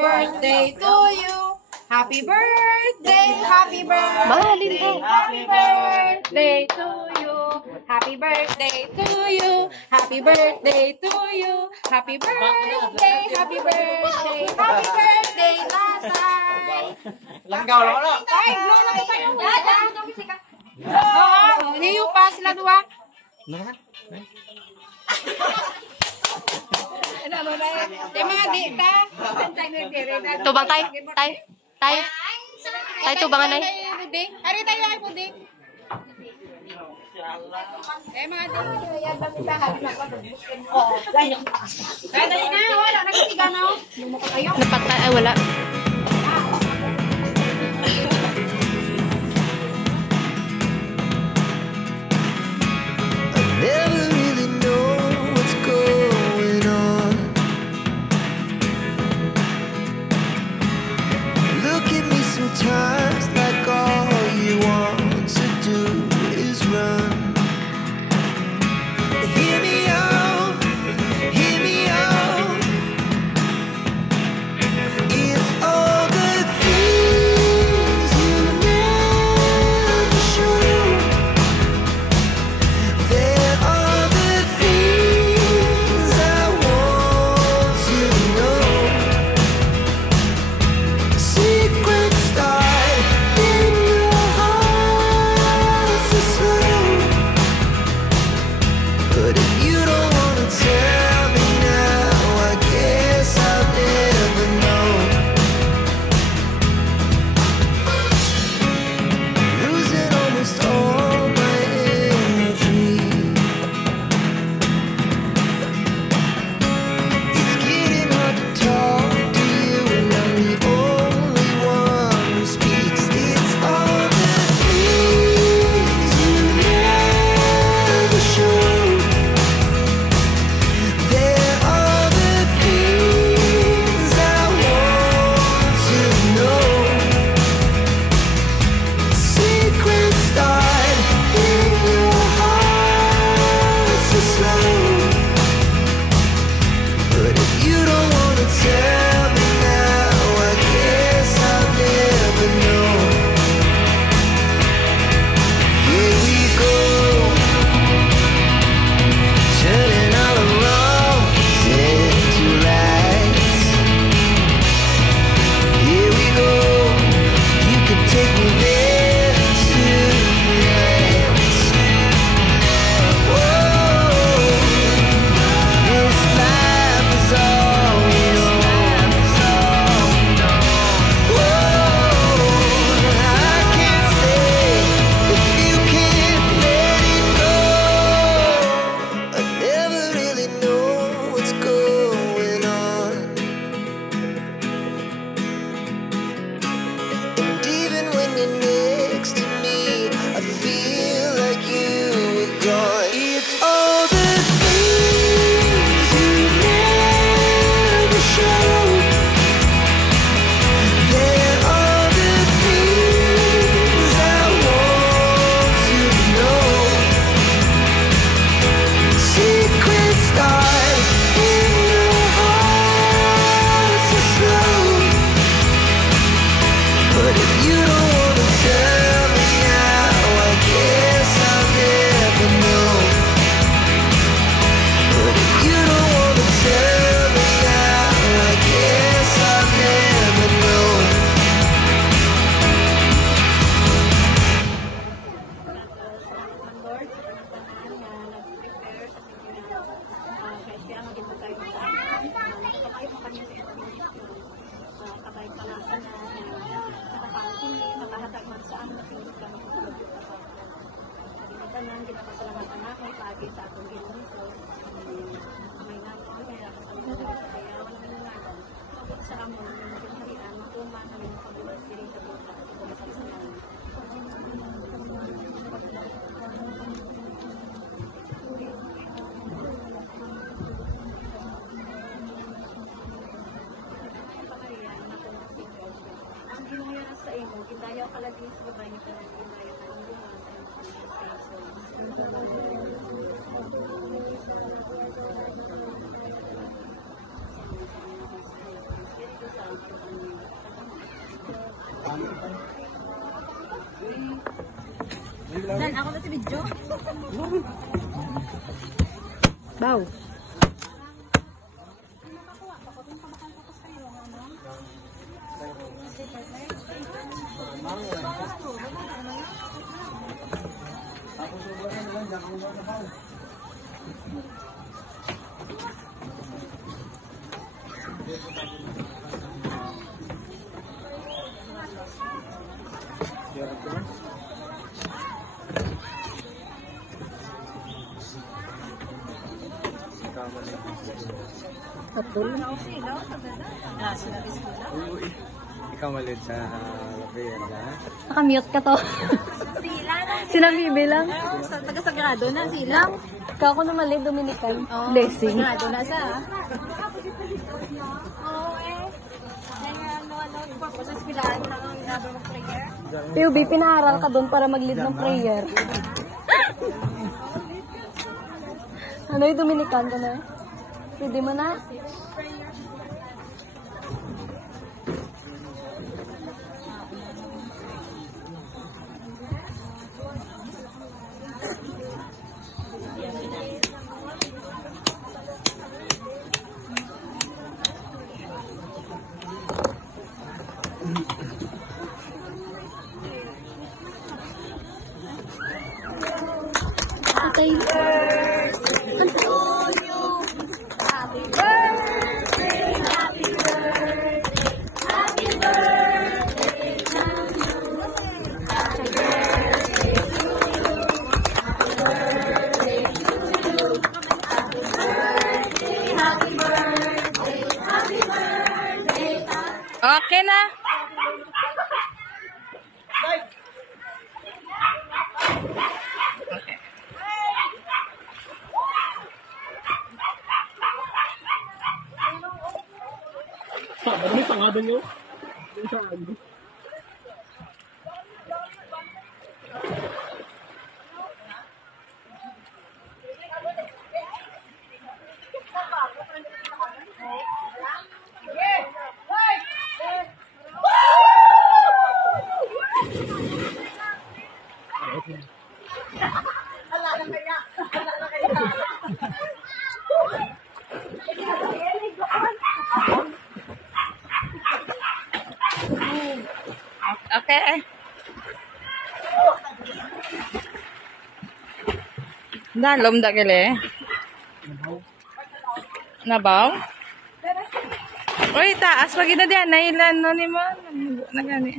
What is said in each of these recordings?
birthday to you. Happy birthday, happy birthday, happy birthday to you. Happy birthday to you. Happy birthday to you. Happy birthday, happy birthday, happy birthday, Tatay. Langgaw lang ano? Tay, blow na kita yung Oo, niyo pa sila dua. Ano mo na yan? Tay mga di ta. Tubang tay. Tay. Tay tubangan ay. Ari tayo ay puding. Mga di. Yan ba kita halip na pa. Oo. Kaya dali na. Wala. Nagsiga na. Lumuka kayo. Napatay ay wala. Never really know what's going on. Look at me sometimes like all you want to do is run. Hear me out, hear me out. It's all the things you never show. There are the things I want to know. Secret start in your heart so slow. But if you don't wanna tell me now, I guess I'll never know. Losing almost all my energy. It's getting hard to talk to you, and I'm the only one who speaks. It's all the things you never show. There are the things I want to know. Secret start in your heart so slow. But if you don't wanna tell me now, I guess I'll never know. Here we go, turning all the wrongs into rights. Here we go, you can take me there tonight. Whoa, this life is all we know. Whoa, I can't stay if you can't let it go. I never really know what's going on. And even when you're next to me, I feel like you were gone. It's all the things you never show. There are the things I want to know. Secret start in your heart so slow. But if you don't wanna tell me now, I guess I'll never know. But if you don't wanna tell me now, I guess I'll never know. Sa imo, kindayaw ka lagi sa babae niya ka lang kindayaw ka lang Dan ako na si video. Bow. Ikaw malit sa prayer na. Nakamute ka to. Sila bibilang. Taga-sagrado na sila. Ikaw ako na mali, Dominican. Blessing. Sagrado na siya. Oo eh. Ano, purpose sa eskwelahan na ang ginagawa ng prayer. PUB, pinaaral ka doon para mag-lead ng prayer. Ano yung Dominican ka na? Pwede mo na? Tatay. Okay na. Okay. Dalom da kele. Nabaw? Uy, taas pag ina diyan. Nailan no ni mo. Nagani.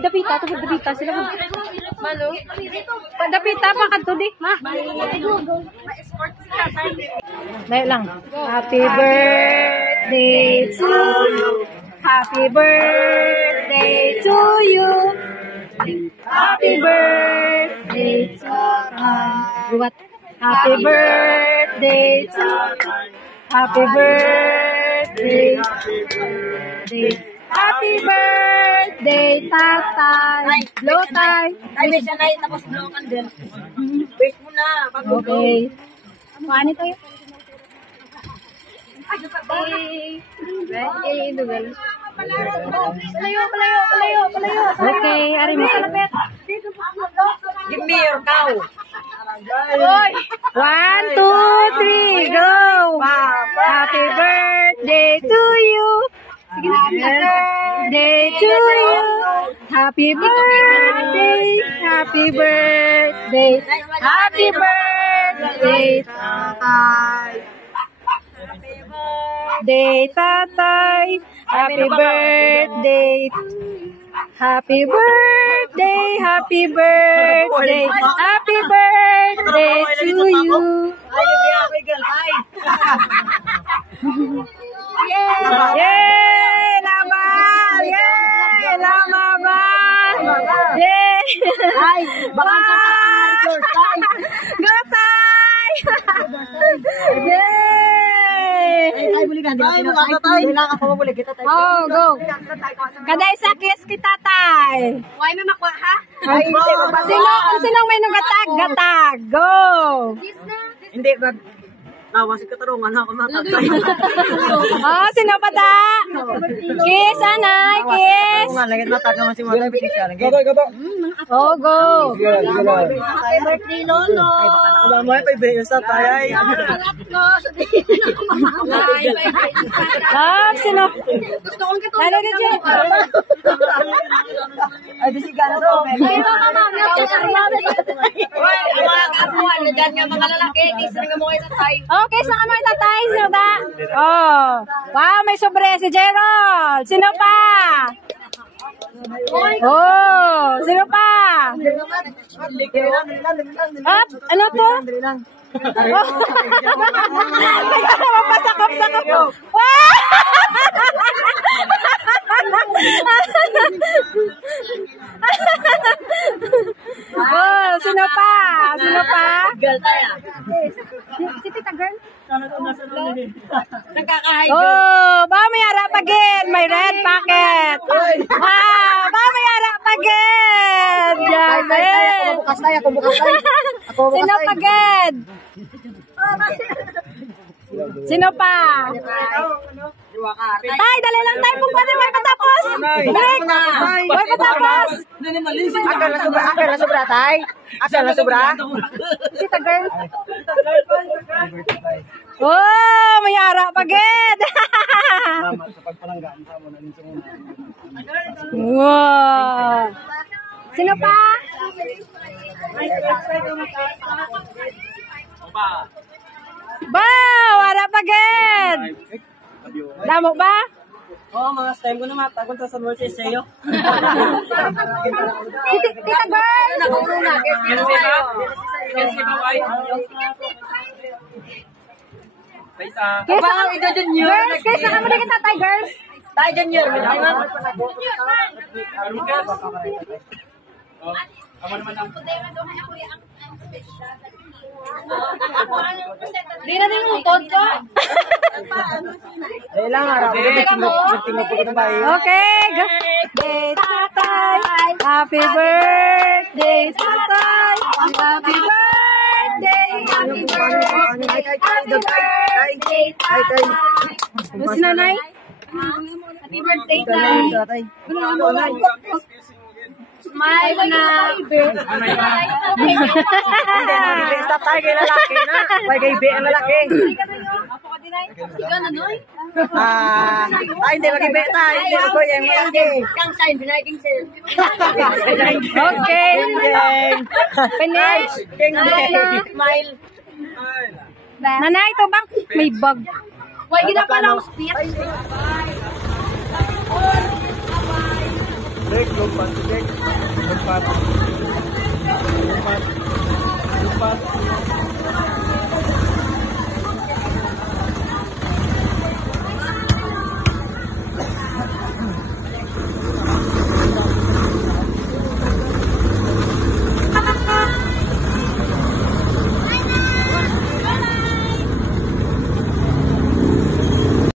Dapita, dapita sila. Malo? Padapita pa kadto di. Ma. Dahil lang. Happy birthday to you. Happy birthday to you. Happy birthday to you. Happy birthday to you. Happy birthday. Happy birthday, tatay. Blow tay. Ay, siya na yun, tapos blokan din. Wait mo na. Okay. Paano tayo? Okay, ari mo kalapit. Give me your cow. Oy! 1, 2, 3, go! Happy birthday to you. Sige na, happy birthday to you. Happy birthday, happy birthday, happy birthday, tatay. Day, tatay. Happy birthday. Happy birthday, happy birthday, happy birthday to you. Yay! Laban! Yay! Lamaban! Yay! Ay, baka Go, Tay! Yay! ay, buli ka. Ay, wala ka pa mabuli kita. Oh, go! Kaday sa kiss kita, Tay! Why may makwa, ha? Ay, sino may nagatag? Gatag! Go! Hindi, wag. Nawasin katarungan ako matagay. Oh, sino pa ta? Kiss, anay, kiss. Nga, lagyan matag naman si Mona. Oh, go. Happy birthday, Lolo. Alam mo, ay bayo sa tayay. Harap ko. Sabihin ako mamamatay. Ah, sino? Gusto kong kitong. Ano na dyan? Ay, bisigan na to. Pero mama, mga kapuan na dyan nga mga lalaki. Isa nga mo kayo sa tayo. Okay, saan ka mo itatay? Sino ba? Oh. Wow, may sobre si Gerald. Sino pa? Oh, sino pa? Up, ano to? Mapasakop-sakop. Wow! Oh, sino pa? Sino pa? Girl tayo. Si Tita Girl? Nagkakahay. Oh, ba may ara pagin, may red packet. Wow, ba may ara pagin. Yakin. Bukas tayo, ako bukas tayo. Sino pagin? Sino pa? Tay, dali lang tayo kung pwede may patapos. Break. May patapos. Akal na sobra, tay. Akal na sobra. Tita Girl. Oh, may ara pagin. Wow. Sino pa? Ba, wala pagin. Damo ba? Oo, mga time ko na matagol sa mga sa'yo. Tita Girl. Nakumuna. Kesa girls, kesa kamo na kita tay girls. Tayo dyan yun. Di na din yung utod ko. Kailang harap. Tingnan po kita ba yun? Okay, birthday tatay. Happy birthday tatay. Happy birthday. Happy birthday. Si nanay? Happy birthday, tay. Smile na. Stop tayo kay lalaki na. May kay B ang lalaki. Sigan na, Noy. Ay, hindi mag-ibe tayo. Hindi ako yung lalaki. Kang sign, pinaging sir. Okay. Finish. Smile. Nanay, ito bang may bag? Why, gina pa lang spit. Break, lumpat, break. Lumpat. Lumpat. Lumpat.